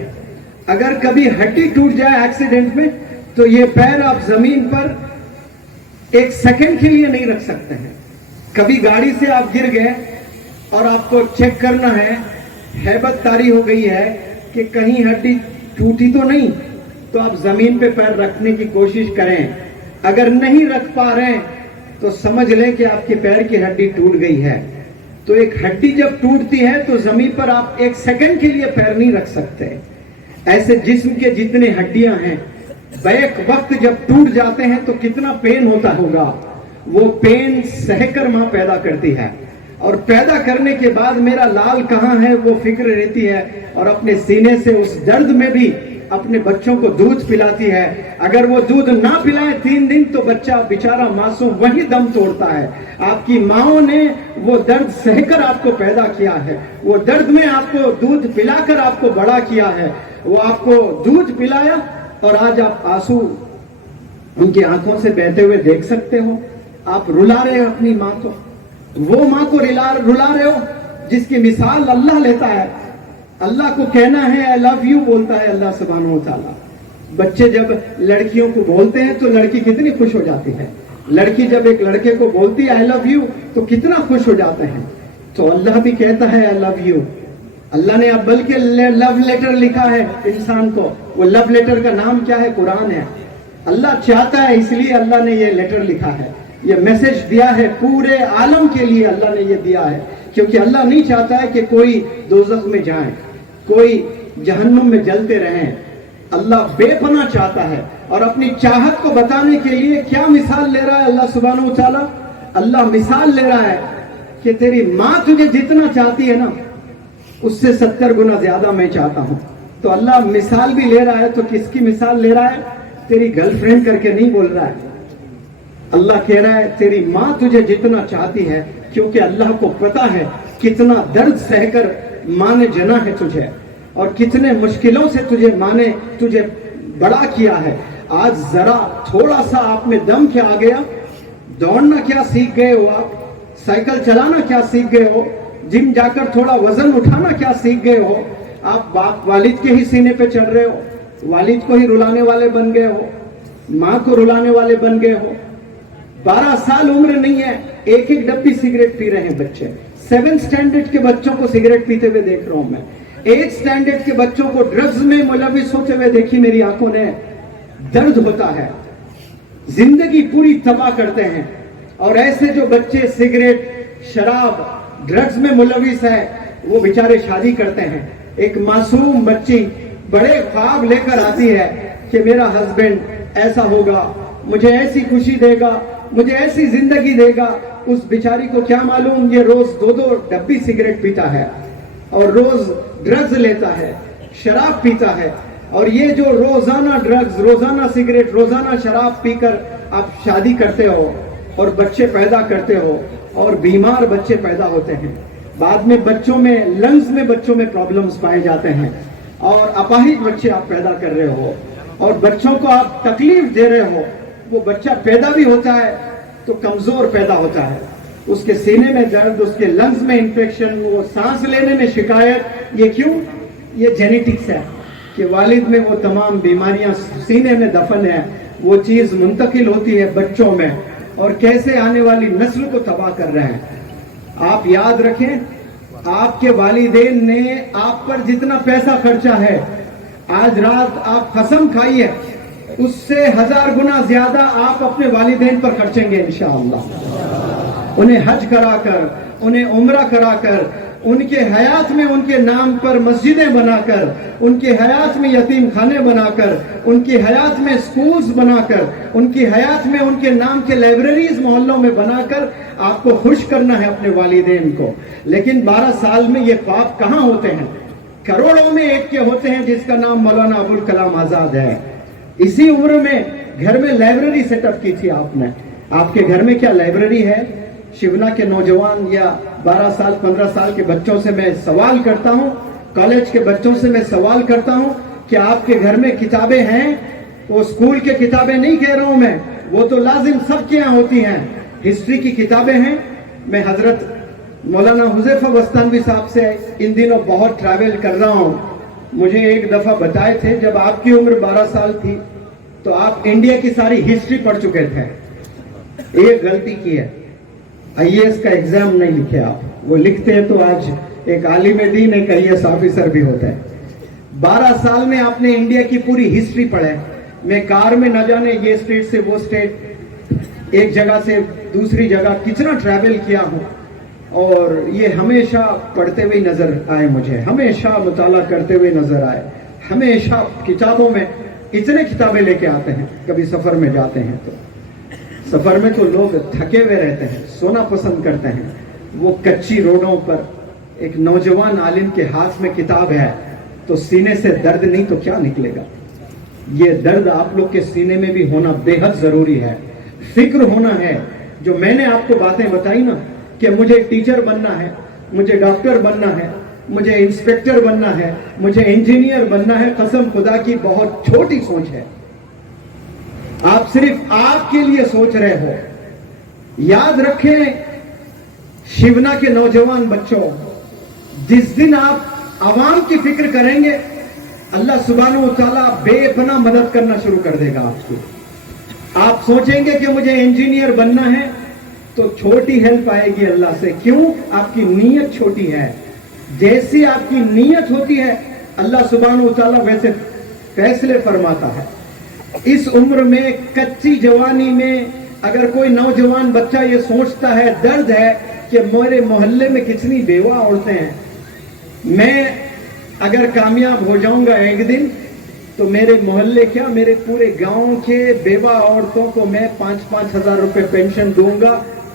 अगर कभी हड्डी टूट जाए एक्सीडेंट में तो ये पैर आप जमीन पर 1 सेकंड के लिए नहीं रख सकते हैं। कभी गाड़ी से आप गिर गए और आपको चेक करना है, हैबत तारी हो गई है कि कहीं हड्डी टूटी तो नहीं, तो आप जमीन पे पैर रखने की कोशिश करें। अगर नहीं रख पा रहे तो समझ लें कि आपके पैर की हड्डी टूट गई है। तो एक हड्डी जब टूटती है तो जमीन पर आप 1 सेकंड के लिए पैर नहीं रख सकते। ऐसे जिस्म के जितने हड्डियां हैं, बैक वक्त जब टूट जाते हैं तो कितना पेन होता होगा। وہ پین سہ کر ماں پیدا کرتی ہے اور پیدا کرنے کے بعد میرا لال کہاں ہے وہ فکر رہتی ہے اور اپنے سینے سے اس درد میں بھی اپنے بچوں کو دودھ پلاتی ہے. اگر وہ دودھ نہ پلائے 3 دن تو بچہ بیچارہ معصوم وہی دم توڑتا ہے. آپ کی ماؤں نے وہ درد سہ کر آپ کو پیدا کیا ہے, وہ درد میں آپ کو دودھ پلا کر آپ کو بڑا کیا ہے. وہ آپ کو دودھ پلایا اور آج آپ آنسو ان کی آنکھوں سے بہتے ہوئے دیکھ سکتے ہو. آپ رلا رہے ہو اپنی ماں کو, وہ ماں کو رلا رہے ہو جس کی مثال اللہ لیتا ہے. اللہ کو کہنا ہے I love you بولتا ہے اللہ سبحانہ و تعالیٰ. بچے جب لڑکیوں کو بولتے ہیں تو لڑکی کتنی خوش ہو جاتی ہے. لڑکی جب ایک لڑکے کو بولتی ہے I love you تو کتنا خوش ہو جاتے ہیں. تو اللہ بھی کہتا ہے I love you. اللہ نے اب بلکہ لو لیٹر لکھا ہے انسان کو. وہ لو لیٹر کا نام کیا ہے؟ قرآن ہے. اللہ چاہتا ہے اس لیے اللہ نے یہ لیٹر لکھا ہے, یہ میسج دیا ہے پورے عالم کے لیے. اللہ نے یہ دیا ہے کیونکہ اللہ نہیں چاہتا ہے کہ کوئی دوزخ میں جائیں, کوئی جہنم میں جلتے رہیں. اللہ بے پناہ چاہتا ہے اور اپنی چاہت کو بتانے کے لیے کیا مثال لے رہا ہے اللہ سبحانہ و تعالیٰ؟ اللہ مثال لے رہا ہے کہ تیری ماں تجھے جتنا چاہتی ہے نا اس سے 70 گنا زیادہ میں چاہتا ہوں. تو اللہ مثال بھی لے رہا ہے. تو کس کی مثال لے رہا ہے؟ تیری گرل فرینڈ کر کے نہیں بول رہا ہے. اللہ کہہ رہا ہے تیری ماں تجھے جتنا چاہتی ہے, کیونکہ اللہ کو پتا ہے کتنا درد سہ کر ماں نے جنا ہے تجھے اور کتنے مشکلوں سے ماں نے تجھے بڑا کیا ہے. آج ذرا تھوڑا سا آپ میں دم کیا آ گیا, دوڑنا کیا سیکھ گئے ہو, آپ سائیکل چلانا کیا سیکھ گئے ہو, جم جا کر تھوڑا وزن اٹھانا کیا سیکھ گئے ہو, آپ باپ والد کے ہی سینے پہ چڑھ رہے ہو, والد کو ہی رلانے والے بن گئے ہو, ماں کو رلانے والے بن گئے ہو. 12 سال عمر نہیں ہے, ایک ڈبی سگریٹ پی رہے ہیں بچے. 7 سٹینڈرڈ کے بچوں کو سگریٹ پیتے ہوئے دیکھ رہا ہوں میں. 8 سٹینڈرڈ کے بچوں کو ڈرگز میں ملوث ہوتے ہوئے دیکھی میری آنکھوں نے. درد ہوتا ہے, زندگی پوری تباہ کرتے ہیں. اور ایسے جو بچے سگریٹ, شراب, ڈرگز میں ملوث ہے وہ بیچارے شادی کرتے ہیں. ایک معصوم بچی بڑے خواب لے کر آتی ہے کہ میرا ہسبینڈ ایسا ہوگا, مجھے ایسی خوشی دے گا, مجھے ایسی زندگی دے گا. اس بیچاری کو کیا معلوم یہ روز 2 ڈبی سگریٹ پیتا ہے اور روز ڈرگز لیتا ہے, شراب پیتا ہے. اور یہ جو روزانہ ڈرگز, روزانہ سگریٹ, روزانہ شراب پی کر آپ شادی کرتے ہو اور بچے پیدا کرتے ہو اور بیمار بچے پیدا ہوتے ہیں. بعد میں بچوں میں لنگز میں بچوں میں پرابلمز پائے جاتے ہیں اور اپاہج بچے آپ پیدا کر رہے ہو اور بچوں کو آپ تکلیف دے رہے ہو. وہ بچہ پیدا بھی ہوتا ہے تو کمزور پیدا ہوتا ہے, اس کے سینے میں درد, اس کے لنگز میں انفیکشن, وہ سانس لینے میں شکایت. یہ کیوں؟ یہ جینیٹکس ہے کہ والد میں وہ تمام بیماریاں سینے میں دفن ہے. وہ چیز منتقل ہوتی ہے بچوں میں اور کیسے آنے والی نسل کو تباہ کر رہے ہیں. آپ یاد رکھیں, آپ کے والدین نے آپ پر جتنا پیسہ خرچا ہے, آج رات آپ قسم کھائیے اس سے 1000 گنا زیادہ آپ اپنے والدین پر خرچیں گے انشاءاللہ. انہیں حج کرا کر, انہیں عمرہ کرا کر, ان کے حیات میں ان کے نام پر مسجدیں بنا کر, ان کے حیات میں یتیم خانے بنا کر, ان کی حیات میں سکولز بنا کر, ان کی حیات میں ان کے نام کے لائبریریز محلوں میں بنا کر آپ کو خوش کرنا ہے اپنے والدین کو. لیکن 12 سال میں یہ خواب کہاں ہوتے ہیں؟ کروڑوں میں ایک کے ہوتے ہیں جس کا نام مولانا ابوالکلام آزاد ہے. اسی عمر میں گھر میں لائبریری سیٹ اپ کی تھی آپ نے. آپ کے گھر میں کیا لائبریری ہے؟ شیونا کے نوجوان یا 12 سال 15 سال کے بچوں سے میں سوال کرتا ہوں, کالج کے بچوں سے میں سوال کرتا ہوں کہ آپ کے گھر میں کتابیں ہیں؟ وہ اسکول کے کتابیں نہیں کہہ رہا ہوں میں, وہ تو لازم سب کے یہاں ہوتی ہیں. ہسٹری کی کتابیں ہیں. میں حضرت مولانا حذیفہ بستانوی صاحب سے ان دنوں بہت ٹریول کر رہا ہوں. مجھے ایک دفعہ بتائے تھے جب آپ کی عمر 12 سال تھی تو آپ انڈیا کی ساری ہسٹری پڑھ چکے تھے. ایک غلطی کی ہے, IAS کا ایگزام نہیں لکھے آپ. وہ لکھتے ہیں تو آج ایک عالم دین ایک IAS آفیسر بھی ہوتا ہے. 12 سال میں آپ نے انڈیا کی پوری ہسٹری پڑھے. میں کار میں نہ جانے یہ اسٹیٹ سے وہ اسٹیٹ, ایک جگہ سے دوسری جگہ کتنا ٹریول کیا ہوں اور یہ ہمیشہ پڑھتے ہوئے نظر آئے, مجھے ہمیشہ مطالعہ کرتے ہوئے نظر آئے. ہمیشہ کتابوں میں اتنے کتابیں لے کے آتے ہیں کبھی سفر میں جاتے ہیں تو. सफर में तो लोग थके हुए रहते हैं, सोना पसंद करते हैं। वो कच्ची रोडों पर एक नौजवान आलिम के हाथ में किताब है तो सीने से दर्द नहीं तो क्या निकलेगा। ये दर्द आप लोग के सीने में भी होना बेहद जरूरी है, फिक्र होना है। जो मैंने आपको बातें बताई ना कि मुझे टीचर बनना है, मुझे डॉक्टर बनना है, मुझे इंस्पेक्टर बनना है, मुझे इंजीनियर बनना है, कसम खुदा की बहुत छोटी सोच है। आप सिर्फ आपके लिए सोच रहे हो। याद रखें शिवना के नौजवान बच्चों, जिस दिन आप आवाम की फिक्र करेंगे अल्लाह सुब्हानहू व तआला बेपनाह मदद करना शुरू कर देगा आपकी। आप सोचेंगे कि मुझे इंजीनियर बनना है तो छोटी हेल्प आएगी अल्लाह से। क्यों? आपकी नीयत छोटी है। जैसी आपकी नीयत होती है अल्लाह सुब्हानहू व तआला वैसे फैसले फरमाता है। इस उम्र में, कच्ची जवानी में अगर कोई नौजवान बच्चा ये सोचता है, दर्द है कि मेरे मोहल्ले में कितनी बेवा औरतें हैं, मैं अगर कामयाब हो जाऊंगा एक दिन तो मेरे मोहल्ले क्या, मेरे पूरे गांव के बेवा औरतों को मैं 5-5 हजार रुपए पेंशन दूंगा,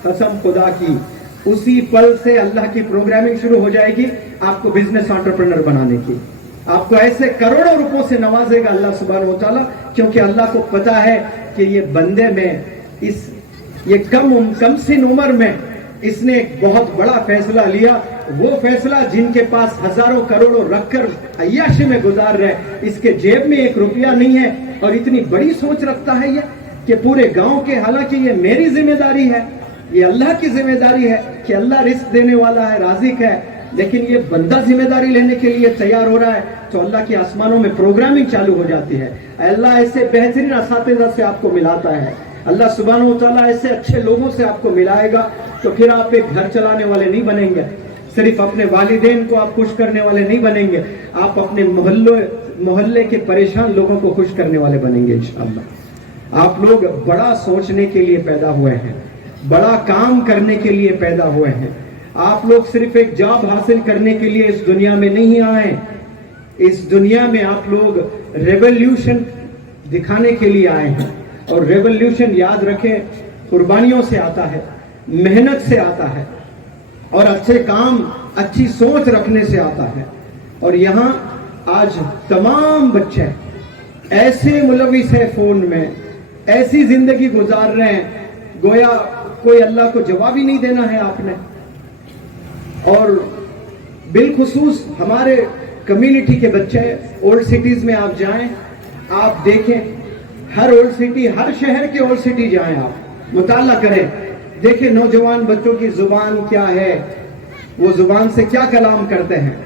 कसम खुदा की। उसी पल से अल्लाह की प्रोग्रामिंग शुरू हो जाएगी आपको बिजनेस एंटरप्रेन्योर बनाने की। आपको ऐसे करोड़ों रुपयों से नवाजेगा अल्लाह सुब्हानहू व तआला, क्योंकि अल्लाह को पता है कि ये बंदे में ये कम सिन उम्र में इसने एक बहुत बड़ा फैसला लिया। वो फैसला जिनके पास हजारों करोड़ों रखकर अय्याशी में गुजार रहे, इसके जेब में 1 रुपया नहीं है और इतनी बड़ी सोच रखता है ये कि पूरे गांव के, हालांकि ये मेरी जिम्मेदारी है, ये अल्लाह की जिम्मेदारी है कि अल्लाह रिस्क देने वाला है, राज़िक है, लेकिन ये बंदा जिम्मेदारी लेने के लिए तैयार हो रहा है तो अल्लाह के आसमानों में प्रोग्रामिंग चालू हो जाती है। अल्लाह ऐसे बेहतरीन असातिज़ा से आपको मिलाता है, अल्लाह सुब्हानहू व तआला ऐसे अच्छे लोगों से आपको मिलाएगा तो फिर आप एक घर चलाने वाले नहीं बनेंगे, सिर्फ अपने वालिदैन को आप खुश करने वाले नहीं बनेंगे, आप अपने मोहल्ले के परेशान लोगों को खुश करने वाले बनेंगे इंशाअल्लाह। आप लोग बड़ा सोचने के लिए पैदा हुए हैं, बड़ा काम करने के लिए पैदा हुए हैं। आप लोग सिर्फ एक जॉब हासिल करने के लिए इस दुनिया में नहीं आए, इस दुनिया में आप लोग रेवोल्यूशन दिखाने के लिए आए हैं। और रेवोल्यूशन याद रखें कुर्बानियों से आता है, मेहनत से आता है और अच्छे काम, अच्छी सोच रखने से आता है। और यहाँ आज तमाम बच्चे ऐसे मुलविस है फोन में, ऐसी जिंदगी गुजार रहे हैं गोया कोई अल्लाह को जवाब ही नहीं देना है आपने। और बिलखुसूस हमारे कम्युनिटी के बच्चे, ओल्ड सिटीज में आप जाएं, आप देखें, हर ओल्ड सिटी, हर शहर के ओल्ड सिटी जाएं, आप मुताला करें, देखें नौजवान बच्चों की जुबान क्या है, वो जुबान से क्या कलाम करते हैं।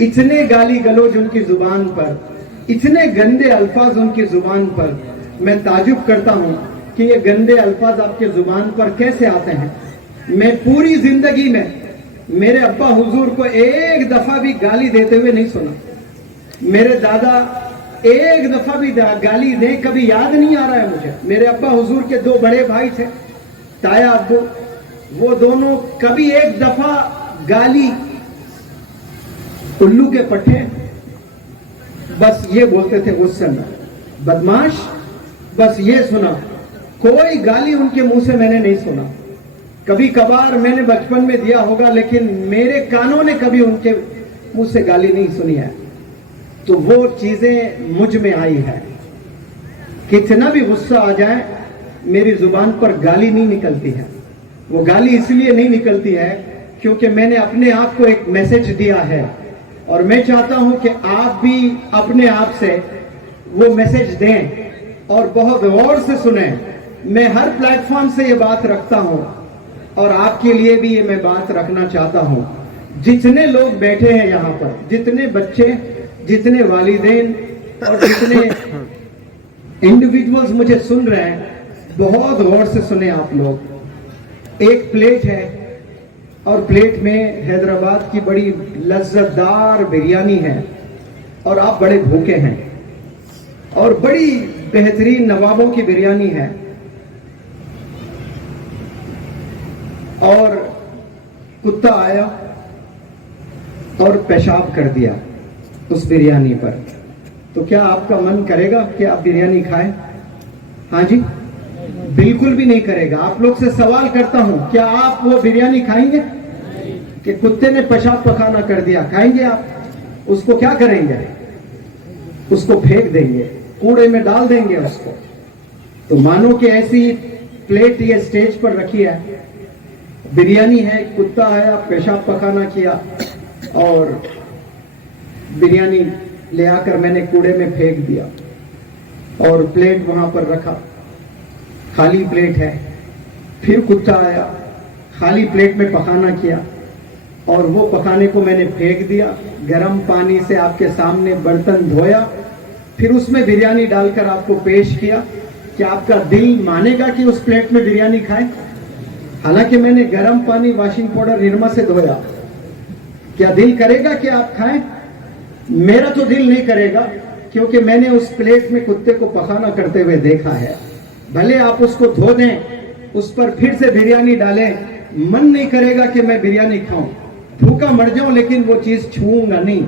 इतने गाली गलौज उनकी जुबान पर, इतने गंदे अल्फाज उनकी जुबान पर। मैं ताजुब करता हूं कि ये गंदे अल्फाज आपके जुबान पर कैसे आते हैं। मैं पूरी जिंदगी में मेरे अब्बा हुजूर को एक दफा भी गाली देते हुए नहीं सुना। मेरे दादा एक दफा भी गाली दे कभी याद नहीं आ रहा है मुझे। मेरे अब्बा हुजूर के 2 बड़े भाई थे, ताया अब्बू, वो दोनों कभी एक दफा गाली, उल्लू के पट्टे, बस ये बोलते थे गुस्से में, बदमाश, बस ये सुना। कोई गाली उनके मुंह से मैंने नहीं सुना। कभी कभार मैंने बचपन में दिया होगा, लेकिन मेरे कानों ने कभी उनके मुंह से गाली नहीं सुनी है। तो वो चीजें मुझ में आई है। कितना भी गुस्सा आ जाए मेरी जुबान पर गाली नहीं निकलती है। वो गाली इसलिए नहीं निकलती है क्योंकि मैंने अपने आप को एक मैसेज दिया है और मैं चाहता हूं कि आप भी अपने आप से वो मैसेज दें और बहुत गौर से सुने। मैं हर प्लेटफॉर्म से ये बात रखता हूं और आपके लिए भी ये मैं बात रखना चाहता हूं। जितने लोग बैठे हैं यहाँ पर, जितने बच्चे, जितने वालिदैन और जितने इंडिविजुअल्स मुझे सुन रहे हैं, बहुत गौर से सुने आप लोग। एक प्लेट है और प्लेट में हैदराबाद की बड़ी लज्जतदार बिरयानी है और आप बड़े भूखे हैं और बड़ी बेहतरीन नवाबों की बिरयानी है और कुत्ता आया और पेशाब कर दिया उस बिरयानी पर, तो क्या आपका मन करेगा कि आप बिरयानी खाएं? हाँ जी, बिल्कुल भी नहीं करेगा। आप लोग से सवाल करता हूं, क्या आप वो बिरयानी खाएंगे कि कुत्ते ने पेशाब पखाना कर दिया? खाएंगे आप? उसको क्या करेंगे? उसको फेंक देंगे, कूड़े में डाल देंगे उसको। तो मानो कि ऐसी प्लेट ये स्टेज पर रखी है, बिरयानी है, कुत्ता आया, पेशाब पखाना किया और बिरयानी ले आकर मैंने कूड़े में फेंक दिया और प्लेट वहां पर रखा, खाली प्लेट है। फिर कुत्ता आया, खाली प्लेट में पकाना किया और वो पकाने को मैंने फेंक दिया। गर्म पानी से आपके सामने बर्तन धोया, फिर उसमें बिरयानी डालकर आपको पेश किया। क्या आपका दिल मानेगा कि उस प्लेट में बिरयानी खाएं? हालांकि मैंने गर्म पानी, वॉशिंग पाउडर, निरमा से धोया। क्या दिल करेगा कि आप खाएं? मेरा तो दिल नहीं करेगा, क्योंकि मैंने उस प्लेट में कुत्ते को पकाना करते हुए देखा है। भले आप उसको धो दें, उस पर फिर से बिरयानी डालें, मन नहीं करेगा कि मैं बिरयानी खाऊं, भूखा मर जाऊं, लेकिन वो चीज छूऊंगा नहीं।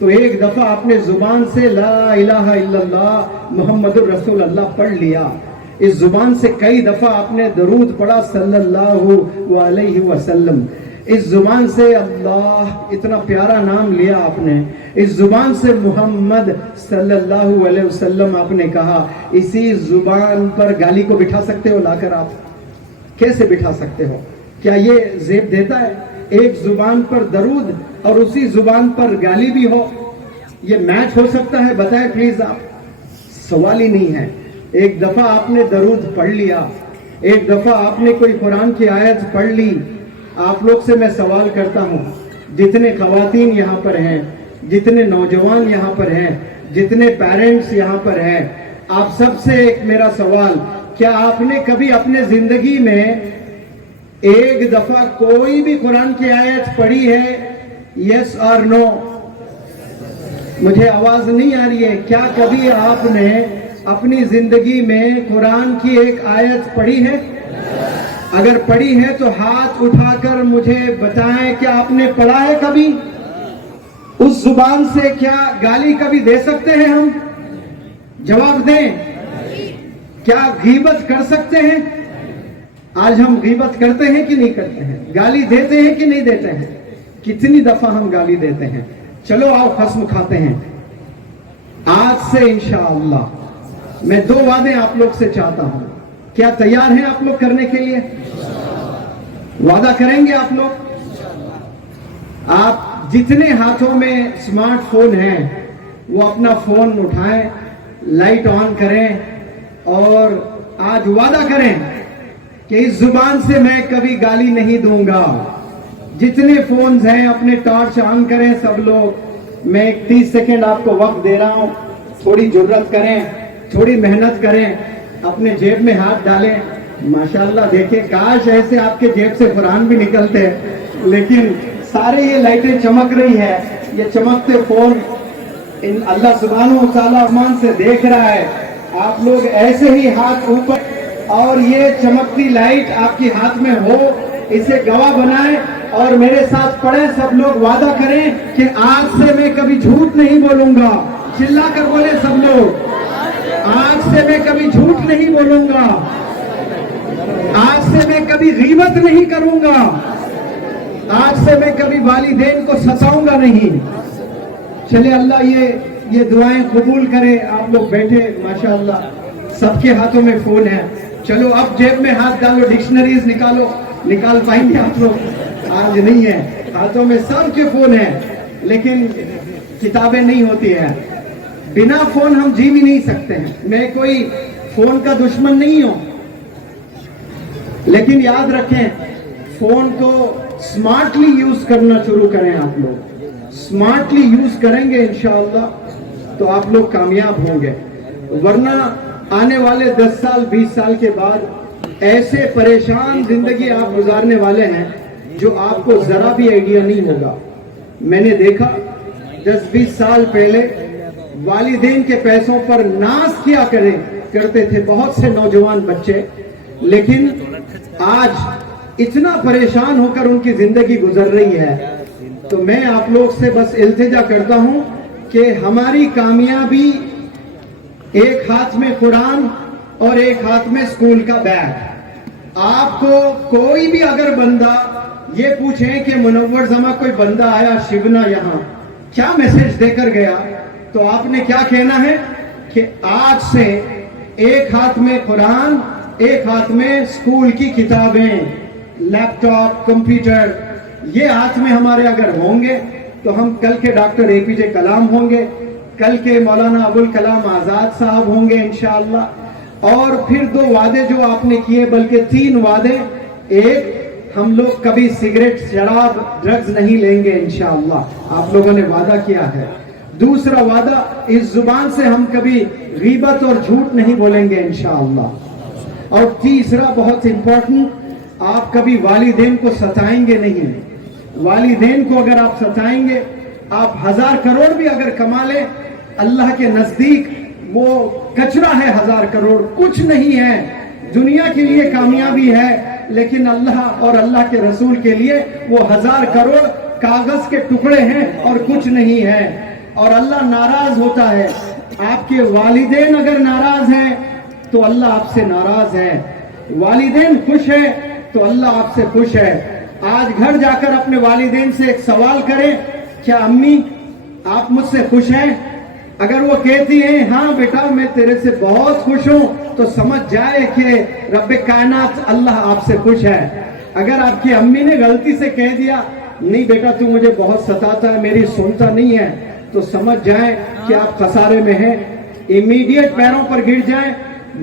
तो एक दफा आपने जुबान से ला इलाहा इल्लल्लाह मुहम्मदुर रसूलुल्लाह पढ़ लिया, इस जुबान से कई दफा आपने दरूद पढ़ा सल्लल्लाहु अलैहि वसल्लम, इस जुबान से अल्लाह इतना प्यारा नाम लिया आपने, इस जुबान से मुहम्मद सल्लल्लाहु अलैहि वसल्लम आपने कहा। इसी जुबान पर गाली को बिठा सकते हो लाकर? आप कैसे बिठा सकते हो? क्या ये जेब देता है? एक जुबान पर दरूद और उसी जुबान पर गाली भी हो, ये मैच हो सकता है? बताएं प्लीज आप। सवाल ही नहीं है। एक दफा आपने दरूद पढ़ लिया, एक दफा आपने कोई कुरान की आयत पढ़ ली। आप लोग से मैं सवाल करता हूं, जितने खवातीन यहाँ पर हैं, जितने नौजवान यहाँ पर हैं, जितने पेरेंट्स यहाँ पर हैं, आप सबसे एक मेरा सवाल, क्या आपने कभी अपने जिंदगी में एक दफा कोई भी कुरान की आयत पढ़ी है? यस और नो? मुझे आवाज नहीं आ रही है। क्या कभी आपने अपनी जिंदगी में कुरान की एक आयत पढ़ी है? अगर पढ़ी है तो हाथ उठाकर मुझे बताएं, क्या आपने पढ़ा है कभी? उस जुबान से क्या गाली कभी दे सकते हैं हम? जवाब दें। क्या गीबत कर सकते हैं? आज हम गीबत करते हैं कि नहीं करते हैं? गाली देते हैं कि नहीं देते हैं? कितनी दफा हम गाली देते हैं? चलो आओ खस्म खाते हैं। आज से इंशाअल्लाह मैं 2 वादे आप लोग से चाहता हूं। क्या तैयार हैं आप लोग करने के लिए? वादा करेंगे आप लोग? आप जितने हाथों में स्मार्टफोन है वो अपना फोन उठाएं, लाइट ऑन करें और आज वादा करें कि इस जुबान से मैं कभी गाली नहीं दूंगा। जितने फोन्स हैं अपने टॉर्च ऑन करें सब लोग। मैं 30 सेकेंड आपको वक्त दे रहा हूं, थोड़ी जुर्रत करें, थोड़ी मेहनत करें, अपने जेब में हाथ डालें। माशाल्लाह देखिए, काश ऐसे आपके जेब से कुरान भी निकलते हैं, लेकिन सारे ये लाइटें चमक रही है, ये चमकते फोन इन अल्लाह सुब्हानहू व तआला रहमान से देख रहा है। आप लोग ऐसे ही हाथ ऊपर और ये चमकती लाइट आपकी हाथ में हो, इसे गवाह बनाएं और मेरे साथ पढ़ें। सब लोग वादा करें कि आज से मैं कभी झूठ नहीं बोलूंगा। चिल्लाकर बोले सब लोग, आज से मैं कभी झूठ नहीं बोलूंगा, आज से मैं कभी गीबत नहीं करूंगा, आज से मैं कभी वालिदैन को सताऊंगा नहीं। चले अल्लाह ये दुआएं कबूल करे। आप लोग बैठे माशाअल्लाह, सबके हाथों में फोन है। चलो अब जेब में हाथ डालो, डिक्शनरीज निकालो। निकाल पाएंगे आप लोग? आज नहीं है, हाथों में सबके फोन है, लेकिन किताबें नहीं होती है। बिना फोन हम जी भी नहीं सकते हैं। मैं कोई फोन का दुश्मन नहीं हूं, लेकिन याद रखें, फोन को स्मार्टली यूज करना शुरू करें। आप लोग स्मार्टली यूज करेंगे इंशाअल्लाह तो आप लोग कामयाब होंगे। वरना आने वाले 10 साल 20 साल के बाद ऐसे परेशान जिंदगी आप गुजारने वाले हैं जो आपको जरा भी आइडिया नहीं होगा। मैंने देखा 10-20 साल पहले वालिदैन के पैसों पर नाज किया करते थे बहुत से नौजवान बच्चे, लेकिन आज इतना परेशान होकर उनकी जिंदगी गुजर रही है। तो मैं आप लोग से बस इल्तिजा करता हूं कि हमारी कामयाबी एक हाथ में कुरान اور ایک ہاتھ میں اسکول کا بیگ. آپ کو کوئی بھی اگر بندہ یہ پوچھیں کہ منور زماں کوئی بندہ آیا شیونا یہاں کیا میسج دے کر گیا, تو آپ نے کیا کہنا ہے کہ آج سے ایک ہاتھ میں قرآن, ایک ہاتھ میں اسکول کی کتابیں, لیپ ٹاپ, کمپیوٹر, یہ ہاتھ میں ہمارے اگر ہوں گے تو ہم کل کے ڈاکٹر اے پی جے کلام ہوں گے, کل کے مولانا ابوالکلام آزاد صاحب ہوں گے انشاءاللہ. اور پھر 2 وعدے جو آپ نے کیے, بلکہ 3 وعدے. ایک, ہم لوگ کبھی سگریٹ, شراب, ڈرگز نہیں لیں گے انشاءاللہ, آپ لوگوں نے وعدہ کیا ہے. دوسرا وعدہ, اس زبان سے ہم کبھی غیبت اور جھوٹ نہیں بولیں گے انشاءاللہ. اور تیسرا بہت امپورٹنٹ, آپ کبھی والدین کو ستائیں گے نہیں. والدین کو اگر آپ ستائیں گے, آپ 1000 کروڑ بھی اگر کما لیں, اللہ کے نزدیک وہ کچرا ہے. 1000 کروڑ کچھ نہیں ہے, دنیا کے لیے کامیابی ہے, لیکن اللہ اور اللہ کے رسول کے لیے وہ 1000 کروڑ کاغذ کے ٹکڑے ہیں اور کچھ نہیں ہے. اور اللہ ناراض ہوتا ہے. آپ کے والدین اگر ناراض ہیں تو اللہ آپ سے ناراض ہے. والدین خوش ہے تو اللہ آپ سے خوش ہے. آج گھر جا کر اپنے والدین سے ایک سوال کریں, کیا امی آپ مجھ سے خوش ہیں؟ اگر وہ کہتی ہیں ہاں بیٹا میں تیرے سے بہت خوش ہوں, تو سمجھ جائے کہ رب کائنات اللہ آپ سے خوش ہے. اگر آپ کی امی نے غلطی سے کہہ دیا نہیں بیٹا تو مجھے بہت ستاتا ہے, میری سنتا نہیں ہے, تو سمجھ جائیں کہ آپ خسارے میں ہیں. امیڈیٹ پیروں پر گر جائیں,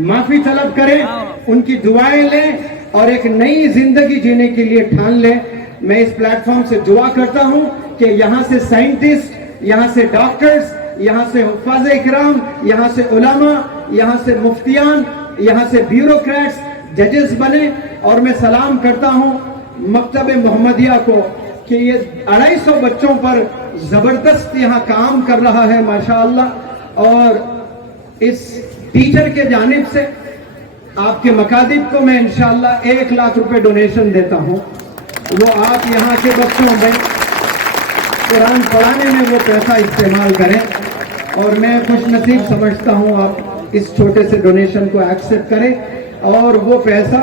معافی طلب کریں, ان کی دعائیں لیں اور ایک نئی زندگی جینے کے لیے ٹھان لیں. میں اس پلیٹ فارم سے دعا کرتا ہوں کہ یہاں سے سائنٹسٹ, یہاں سے ڈاکٹرز, یہاں سے حفاظ اکرام, یہاں سے علماء, یہاں سے مفتیان, یہاں سے بیوروکریٹس, ججز بنے. اور میں سلام کرتا ہوں مکتب محمدیہ کو کہ یہ 250 بچوں پر زبردست یہاں کام کر رہا ہے ماشاءاللہ. اور اس ٹیچر کے جانب سے آپ کے مکاتب کو میں انشاءاللہ 1 لاکھ روپے ڈونیشن دیتا ہوں. وہ آپ یہاں کے بچوں میں قرآن پڑھانے میں وہ پیسہ استعمال کریں. اور میں خوش نصیب سمجھتا ہوں آپ اس چھوٹے سے ڈونیشن کو ایکسپٹ کریں اور وہ پیسہ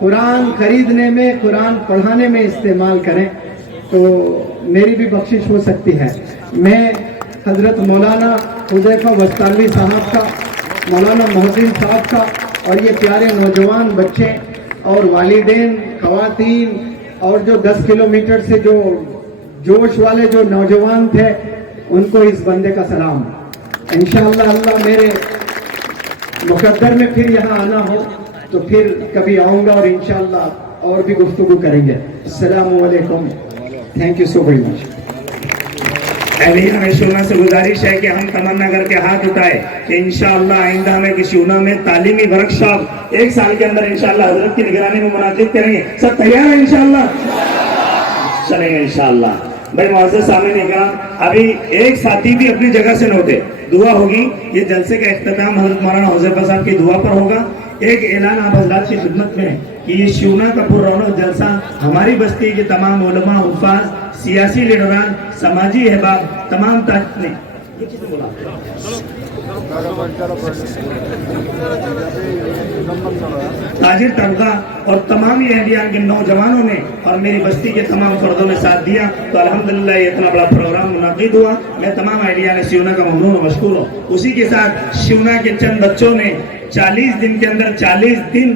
قرآن خریدنے میں, قرآن پڑھانے میں استعمال کریں, تو میری بھی بخشش ہو سکتی ہے. میں حضرت مولانا حذیفہ وسطالوی صاحب کا, مولانا محسن صاحب کا, اور یہ پیارے نوجوان بچے اور والدین, خواتین, اور جو 10 کلومیٹر سے جو جوش والے جو نوجوان تھے, ان کو اس بندے کا سلام. انشاءاللہ اللہ میرے مقدر میں پھر یہاں آنا ہو تو پھر کبھی آؤں گا اور انشاءاللہ اور بھی گفتگو کریں گے. السلام علیکم, thank you so very much. اہلیہ میں شونا سے گزارش ہے کہ ہم تمنا کر کے ہاتھ اٹھائے کہ انشاءاللہ آئندہ ہمیں کسی شونا میں تعلیمی ورکشاپ 1 سال کے اندر انشاءاللہ حضرت کی نگرانی میں منعقد کریں گے. سب تیار ہیں انشاءاللہ؟ چلیں گے انشاءاللہ. بھائی معزز سامعین اکرام, ابھی ایک ساتھی بھی اپنی جگہ سے نوٹے, دعا ہوگی. یہ جلسے کا اختتام حضرت مولانا حذیفہ صاحب کی دعا پر ہوگا. ایک اعلان آپ حضرات کی خدمت میں ہے کہ یہ شیونا کا پر رونق جلسہ ہماری بستی کے تمام علماء, حفاظ, سیاسی لیڈران, سماجی احباب, تمام تاجر طبقہ اور تمام یہ اہلیان کے نوجوانوں نے اور میری بستی کے تمام فردوں نے ساتھ دیا, تو الحمدللہ یہ اتنا بڑا پروگرام منعقد ہوا. میں تمام اہلیان شیونا کا ممنون و مشکور ہوں. اسی کے ساتھ شیونا کے چند بچوں نے 40 دن کے اندر 40 دن